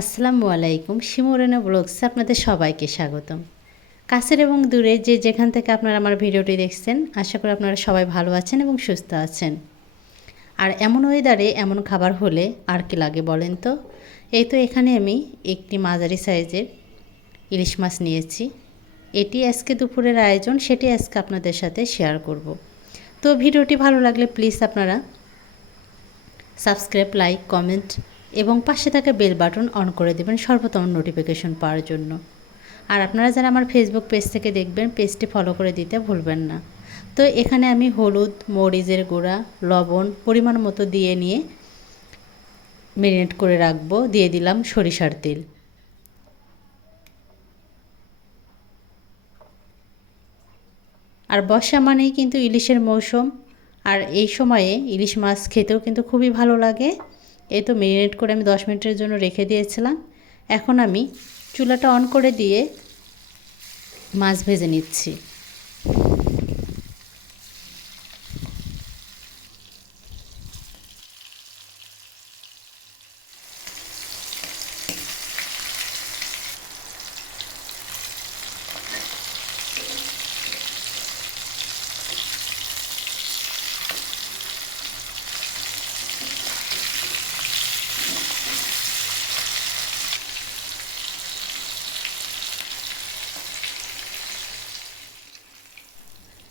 আসসালামু আলাইকুম, শিমুরেনা ব্লগসে আপনাদের সবাইকে স্বাগতম। কাছের এবং দূরে যে যেখান থেকে আপনারা আমার ভিডিওটি দেখছেন, আশা করি আপনারা সবাই ভালো আছেন এবং সুস্থ আছেন। আর এমন ওয়েদারে এমন খাবার হলে আর কি লাগে বলেন তো? এই তো এখানে আমি একটি মাঝারি সাইজের ইলিশ মাছ নিয়েছি। এটি আজকে দুপুরের আয়োজন, সেটি আজকে আপনাদের সাথে শেয়ার করব। তো ভিডিওটি ভালো লাগলে প্লিজ আপনারা সাবস্ক্রাইব, লাইক, কমেন্ট এবং পাশে থাকা বেল বাটন অন করে দেবেন সর্বপ্রথম নোটিফিকেশন পাওয়ার জন্য। আর আপনারা যারা আমার ফেসবুক পেজ থেকে দেখবেন পেজটি ফলো করে দিতে ভুলবেন না। তো এখানে আমি হলুদ, মরিচের গুঁড়া, লবণ পরিমাণ মতো দিয়ে নিয়ে মেরিনেট করে রাখব। দিয়ে দিলাম সরিষার তেল। আর বর্ষা মানেই কিন্তু ইলিশের মৌসুম। আর এই সময়ে ইলিশ মাছ খেতেও কিন্তু খুবই ভালো লাগে। এই তো মেরিনেট করে আমি দশ মিনিটের জন্য রেখে দিয়েছিলাম। এখন আমি চুলাটা অন করে দিয়ে মাছ ভেজে নিচ্ছি।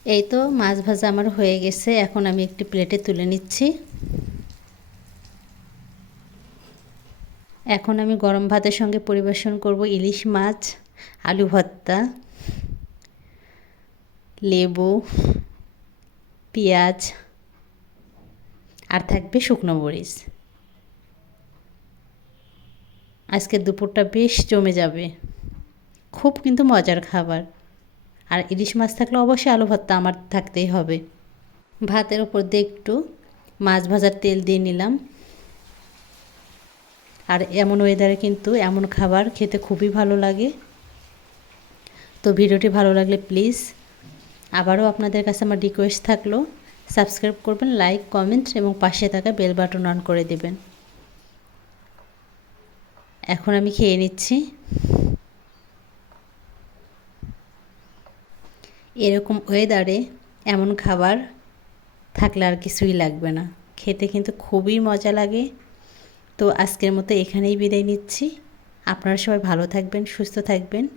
এই তো মাছ ভাজা আমার হয়ে গেছে, এখন আমি একটি প্লেটে তুলে নিচ্ছি। এখন আমি গরম ভাতের সঙ্গে পরিবেশন করব ইলিশ মাছ, আলু ভর্তা, লেবু, পেঁয়াজ, আর থাকবে শুকনো মরিচ। আজকে দুপুরটা বেশ জমে যাবে, খুব কিন্তু মজার খাবার। আর ইলিশ মাছ থাকলে অবশ্যই আলু ভর্তা আমার থাকতেই হবে। ভাতের ওপর দিয়ে একটু মাছ ভাজার তেল দিয়ে নিলাম। আর এমন ওয়েদারে কিন্তু এমন খাবার খেতে খুবই ভালো লাগে। তো ভিডিওটি ভালো লাগলে প্লিজ আবারও আপনাদের কাছে আমার রিকোয়েস্ট থাকল সাবস্ক্রাইব করবেন লাইক কমেন্ট এবং পাশে থাকা বেল বাটন অন করে দেবেন। এখন আমি খেয়ে নিচ্ছি। এরকম ওয়েদারে এমন খাবার থাকলে আর কিছুই লাগবে না। খেতে কিন্তু খুবই মজা লাগে। তো আজকের মতো এখানেই বিদায় নিচ্ছি। আপনারা সবাই ভালো থাকবেন, সুস্থ থাকবেন,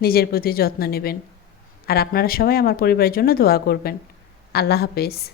নিজের প্রতি যত্ন নেবেন। আর আপনারা সবাই আমার পরিবারের জন্য দোয়া করবেন। আল্লাহ হাফেজ।